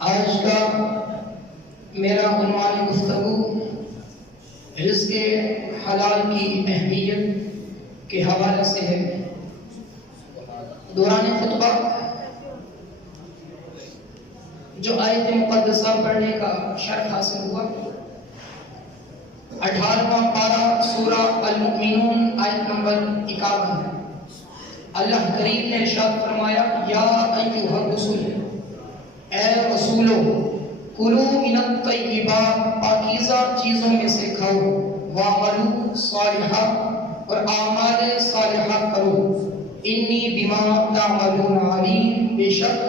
آج کا میرا عنوان گفتگو رزق حلال کی اہمیت کے حوالے سے ہے۔ دوران خطبہ جو آیت مقدسہ پڑھنے کا شرف حاصل ہوا، 18واں پارہ سورہ المؤمنون آیت نمبر 51 ہے۔ اللہ کریم نے ارشاد فرمایا، یا ایھا الرسول، اے رسولو، کلوا من الطیبات، پاکیزہ چیزوں میں سے کھاؤ، واعملوا صالحا، اور اعمال صالحہ کرو، انی بما تعملون علیم، بے شک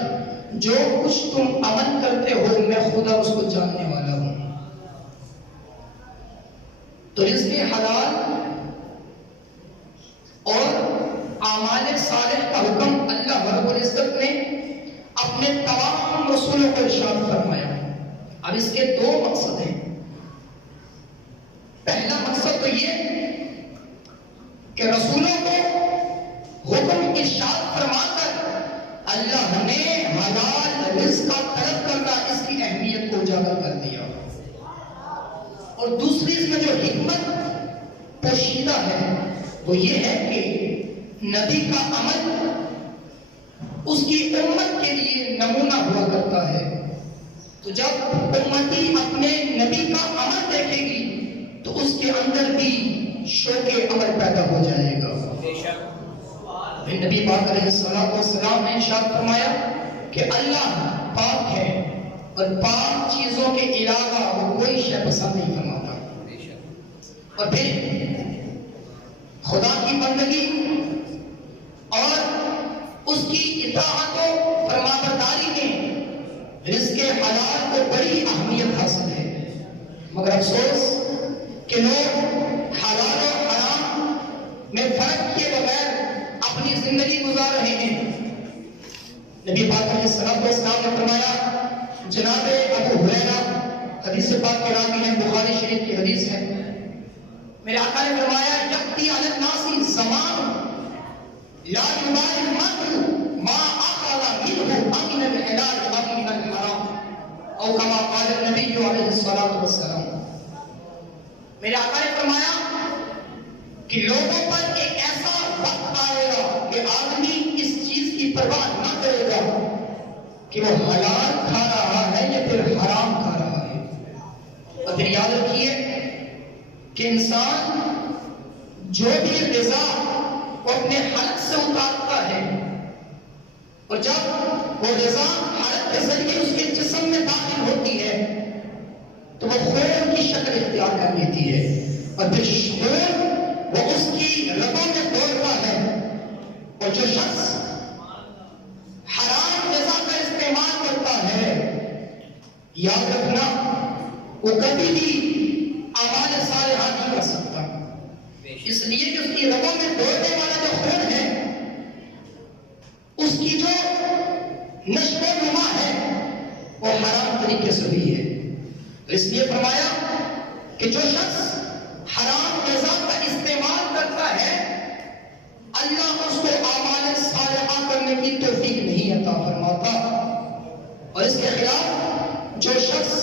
جو کچھ تم عمل کرتے ہو میں خدا اس کو جاننے والا ہوں۔ تو رزق حلال اور اعمال صالح کا حکم اللہ رب العزت نے اپنے تمام رسولوں کو ارشاد فرمایا۔ اب اس کے دو مقصد ہیں۔ پہلا مقصد تو یہ کہ رسولوں کو حکم ارشاد فرما کر اللہ نے حلال رزق کا طلب کرنا، اس کی اہمیت کو اجاگر کر دیا، اور دوسری اس میں جو حکمت پوشیدہ ہے وہ یہ ہے کہ نبی کا عمل اس کی امت کے لیے نمونہ ہوا کرتا ہے۔ تو جب امتی اپنے نبی کا عمل دیکھے گی تو اس کے اندر بھی شوق عمل پیدا ہو جائے گا۔ نبی پاک علیہ السلام نے ارشاد فرمایا کہ اللہ پاک ہے اور پاک چیزوں کے علاوہ وہ کوئی شے پسند نہیں فرماتا۔ اور پھر خدا کی بندگی اور اس کی اطاعت و فرمانبرداری میں رزق حلال کو بڑی اہمیت حاصل ہے، مگر افسوس کہ لوگ حلال و حرام میں فرق کیے بغیر اپنی زندگی گزار رہے ہیں۔ نبی پاک علیہ السلام نے فرمایا، جناب ابو ہریرہ حدیث پاک کے راوی ہیں، بخاری شریف کی حدیث ہے، میرے آقا نے فرمایا، یأتی علی الناس زمان لا یبالی المرء ما اخذ منه امن الحلال ام من الحرام، او کما قال النبی علیہ الصلوۃ والسلام۔ میرے آقا نے فرمایا کہ لوگوں پر ایک ایسا وقت آئے گا کہ آدمی اس چیز کی پرواہ نہ کرے گا کہ وہ حلال کھا رہا ہے یا پھر حرام کھا رہا ہے۔ اور پھر یاد رکھیے کہ انسان جو بھی غذا وہ اپنے حلق سے اتارتا ہے، اور جب وہ غذا حلق کے ذریعے اس کے جسم میں داخل ہوتی ہے تو وہ خون کی شکل اختیار کر لیتی ہے، اور پھر خون وہ اس کی رگوں میں دوڑتا ہے، اور جو شخص حرام غذا کا استعمال کرتا ہے، یاد رکھنا وہ کبھی بھی اعمال صالحہ نہیں کر سکتا، اس لیے کہ اس کی رگوں میں دوڑنے والا جو خون ہے اس کی جو نشو و نما ہے وہ حرام طریقے سے ہوئی ہے۔ تو اس لیے فرمایا کہ جو شخص حرام غذا کا استعمال کرتا ہے اللہ اس کو اعمال صالحہ کرنے کی توفیق نہیں عطا فرماتا، اور اس کے خلاف جو شخص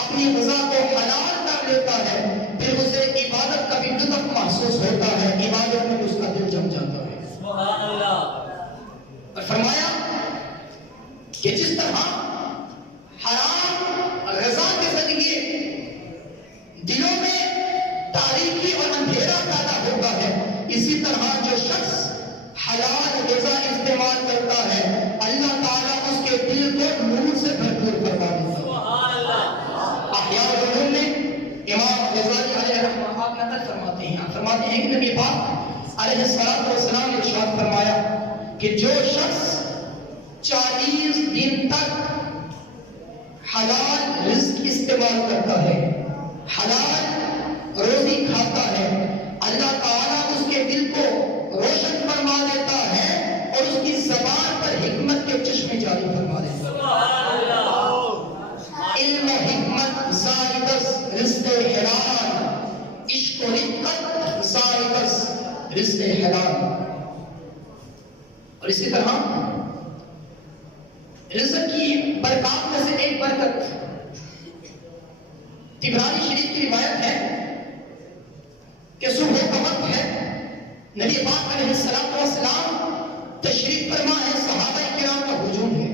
اپنی غذا کو حلال کر لیتا ہے پھر اسے عبادت کا بھی لطف محسوس ہوتا ہے، عبادت میں اس کا دل جم جاتا ہے۔ سبحان اللہ۔ اور فرمایا کہ جس طرح حرام غذا کے ذریعے دلوں میں تاریکی اور اندھیرا پیدا ہوتا ہے، اسی طرح جو شخص حلال غذا استعمال کرتا ہے اللہ تعالیٰ اس کے دل کو نور سے بھرپور فرما دیتا ہے۔ احیاء العلوم میں امام غزالی علیہ رحمہ آپ نقل فرماتے ہیں، فرماتے ہیں کہ نبی پاک علیہ السلام نے ارشاد فرمایا کہ جو شخص 40 دن تک حلال رزق استعمال کرتا ہے، حلال روزی کھاتا ہے، اللہ تعالیٰ اس کے دل کو روشن فرما دیتا ہے اور اس کی زبان پر حکمت کے چشمے جاری فرما دیتا ہے۔ علم و حکمت زائدس رزق حلال، عشق و رقت زائدس رزق حلال۔ اور اسی طرح رزق کی برکات میں سے ایک برکت طبرانی شریف کی روایت ہے کہ صبح کا وقت ہے، نبی پاک علیہ السلام تشریف فرما ہے، صحابہ کرام کا ہجوم ہے،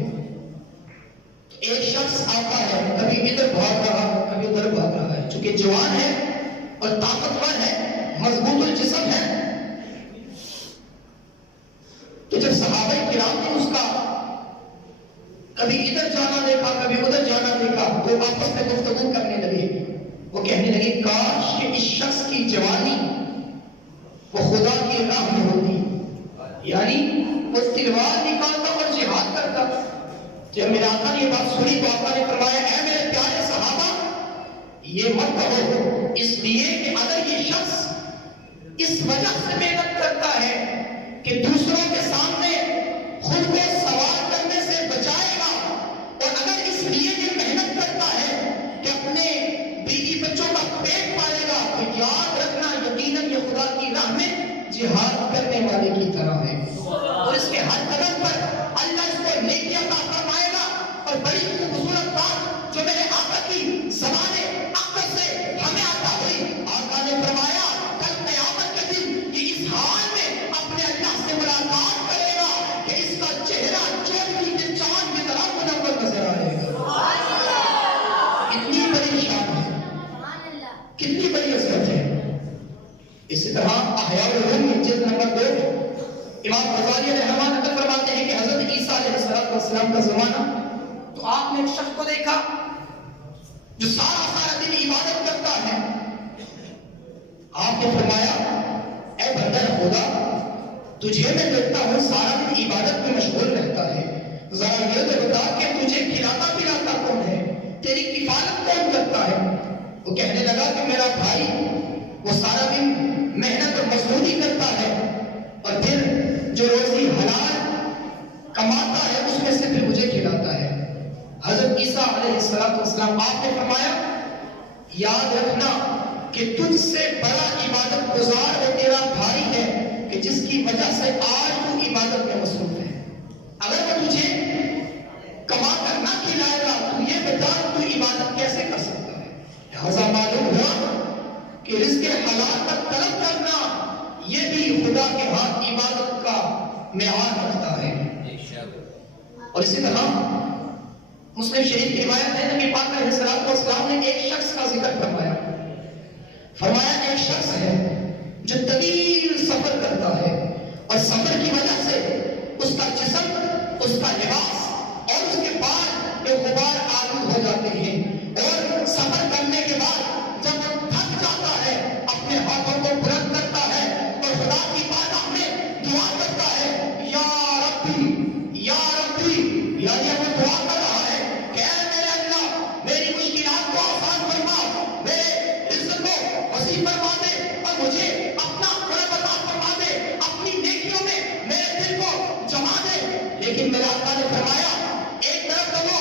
ایک شخص آتا ہے، کبھی ادھر بھاگ رہا کبھی ادھر بھاگ رہا ہے، چونکہ جوان ہے اور طاقتور ہے، مضبوط الجسم ہے، تو جب صحابہ کرام نے اس کا کبھی ادھر جانا دیکھا کبھی ادھر جانا دیکھا تو آپس میں گفتگو کرنے لگے، وہ کہنے لگے کاش کہ اس شخص کی جوانی وہ خدا کی راہ میں ہوتی، یعنی وہ تلوار نکالتا اور جہاد کرتا۔ جب میرے آقا نے یہ بات سنی تو آقا نے فرمایا اے میرے پیارے صحابہ یہ مت کہو، اس لیے کہ اگر یہ شخص اس وجہ سے محنت کرتا ہے کہ دوسروں کے سامنے خود کو سوال کرنے سے بچائے گا، اور اگر اس لیے یہ محنت کرتا ہے کہ اپنے بیوی بچوں کا پیٹ پالے گا، تو یاد رکھنا یقیناً یہ خدا کی راہ میں جہاد کرنے والے کی طرح ہے، اور اس کے ہر قدم پر اللہ اس کو نیکی عطا فرمائے گا۔ اور بڑی خوبصورت بات جو میرے آقا کی زبان عقل سے ہمیں عطا ہوئی، آقا نے فرمایا کل قیامت کے دن یہ اس حال میں اپنے اللہ سے ملاقات کرے گا کہ اس کا چہرہ چودھری کے چاند کی طرح منور نظر آئے گا۔ کتنی بڑی شان ہے، کتنی بڑی عظمت ہے۔ اسی طرح احیاء العلوم جلد نمبر 2 امام غزالی علیہ الرحمہ نقل فرماتے ہیں کہ حضرت عیسیٰ علیہ السلام کا زمانہ، تو آپ نے ایک شخص کو دیکھا جو سارا دن عبادت کرتا ہے۔ آپ نے فرمایا اے بندہ خدا تجھے میں دیکھتا ہوں سارا دن عبادت میں مشغول رہتا ہے، ذرا یہ تو بتا کہ تجھے کھلاتا پلاتا کون ہے، تیری کفالت کون کرتا ہے؟ وہ کہنے لگا کہ میرا بھائی وہ سارا دن محنت اور مزدوری کرتا ہے اور پھر جو روزی حلال کماتا ہے اس میں سے پھر مجھے کھلاتا ہے۔ حضرت عیسیٰ علیہ السلام آپ نے فرمایا یاد رکھنا کہ تجھ سے بڑا عبادت گزار وہ تیرا بھائی ہے کہ جس کی وجہ سے آج تو عبادت میں مصروف ہے۔ اگر وہ تجھے کما کر نہ کھلائے گا تو یہ بتا تو عبادت کیسے کر سکتا ہے؟ لہذا معلوم ہوا کہ رزق حلال کا طلب کرنا یہ بھی خدا کے ہاتھ عبادت کا معیار رکھتا ہے۔ اور اسی طرح مسلم شریف کی روایت ہے نبی پاک علیہ السلام نے ایک شخص کا ذکر فرمایا ایک شخص ہے جو طویل سفر کرتا ہے اور سفر کی وجہ سے اس کا جسم، اس کا لباس اور اس کے بال بے غبار آلود ہو جاتے ہیں، اور سفر کرنے کے بعد جب وہ تھک جاتا ہے اپنے ہاتھوں کو بلند کرتا ہے اور خدا کی بارگاہ میں دعا کرتا ہے یا ربی یا ربی، یعنی وہ دعا کر رہا ہے کہ اے میرے اللہ میری مشکلات کو آسان فرما، میرے رزق کو وسیع فرما دے اور مجھے اپنا قرب عطا فرما دے، اپنی نیکیوں میں میرے دل کو جما دے۔ لیکن میرے آقا نے فرمایا ایک طرف تو وہ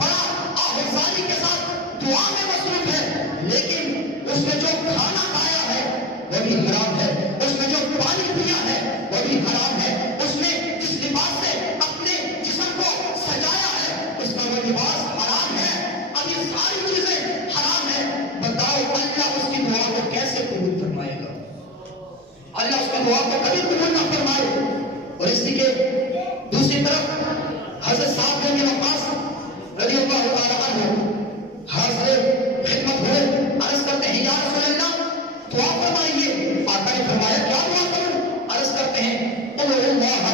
بڑا آہوازی کے ساتھ دعا میں مصروف ہے، لیکن اس نے جو کھانا کھایا ہے وہ بھی حرام ہے، اس نے جو پانی پیا ہے وہ بھی حرام ہے، اس نے جس لباس سے اپنے جسم کو سجایا ہے اس کا وہ لباس حرام ہے، اب یہ ساری چیزیں حرام ہے۔ بتاؤ اللہ اس کی دعا کو کیسے قبول فرمائے گا؟ اللہ اس کی دعا کو کبھی قبول نہ فرمائے۔ اور اسی کے دوسری طرف حضرت صاحب بن وقاص رضی اللہ تعالی عنہ حاضر خدمت ہوئے، عرض کرتے ہیں یا رسول اللہ دعا فرمائیے۔ آقا نے فرمایا کیا دعا کروں؟ عرض کرتے ہیں ادعو اللہ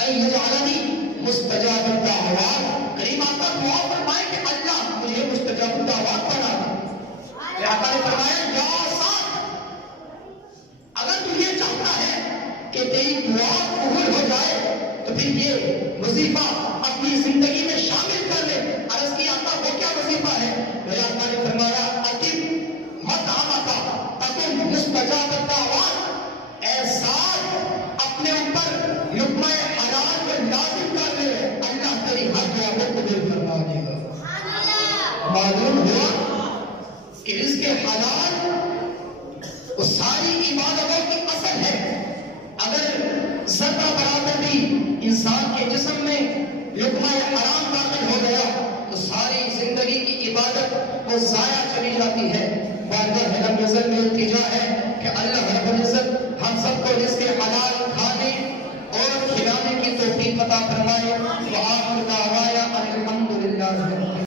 ان یجعلنی مستجاب الدعوات، کریم آقا دعا فرمائے کہ اللہ مجھے مستجاب الدعوات بنا دے۔ آقا نے فرمایا یا ساتھ اگر تو یہ چاہتا ہے کہ تیری دعا قبول ہو جائے تو پھر یہ وظیفہ اپنی زندگی میں شامل کر لے۔ عرض کی آقا وہ کیا وظیفہ ہے؟ میرے آقا نے فرمایا اقم مطعمک تکن مستجاب الدعوات، اے ساتھ اپنے اوپر لقمہ حلال کو لازم کر لے، اللہ تیری ہر دعا کو قبول فرما دے گا۔ معلوم ہوا کہ رزق حلال وہ ساری عبادتوں کی اصل ہے۔ اگر ذرہ برابر بھی انسان کے جسم میں لقمہ حرام داخل ہو گیا تو ساری زندگی کی عبادت وہ ضائع چلی جاتی ہے۔ بارگاہ رب العزت میں التجا ہے کہ اللہ رب العزت ہم سب کو رزق حلال کھانے اور کھلانے کی توفیق عطا فرمائے۔ وآخر دعوانا الحمدللہ۔